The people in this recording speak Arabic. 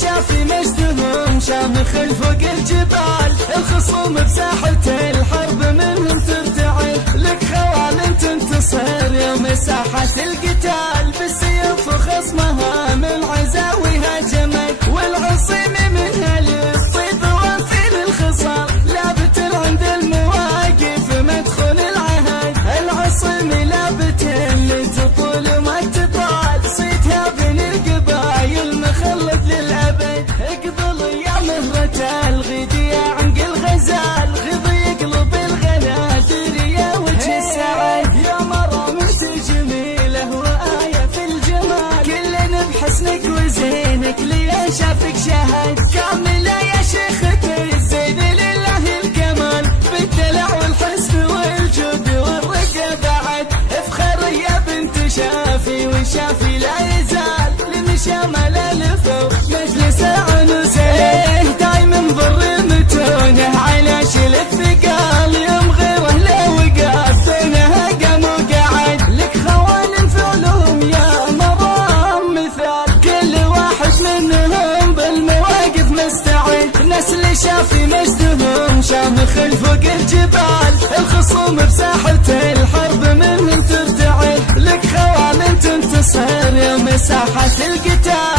شافي مجدهم شامخ فوق الجبال، الخصوم بساحة الحرب منهم ترتعد، لك خوال تنتصر يوم ساحة القتال، بالسيف خصمها من عزاويها جمد، والعصيم منها للطيب وفي الخصال، لابت عند المواقف مدخل العهد، العصيم لابت اللي تطول ما تطال، صيتها بين القبايل مخلد للأبد، اقبل يا مهرة الغدي يا عنق الغزال، غضي يقلب الغنادر يا وجه السعد، يا مرامت جميلة وآية في الجمال، كلنا بحسنك وزينك لي شافك شهد، كاملة يا شيختي الزين لله الكمال، بالدلع والحسن والجود والرقة بعد، افخر يا بنت شافي وشافي لا يزال، لمشامل الفوق مجلس عنوسه، دايما بر متونه على شل الثقال، يوم غيره لا وقف دونها قام وقعد، لك خوان فعلهم يا مرام مثال، كل واحد منهم بالمواقف مستعد، نسل شافي مجدهم شامخ فوق الجبال، الخصوم بساحة الحرب منهم ترتعد، لك خوال تنتصر يوم ساحة القتال.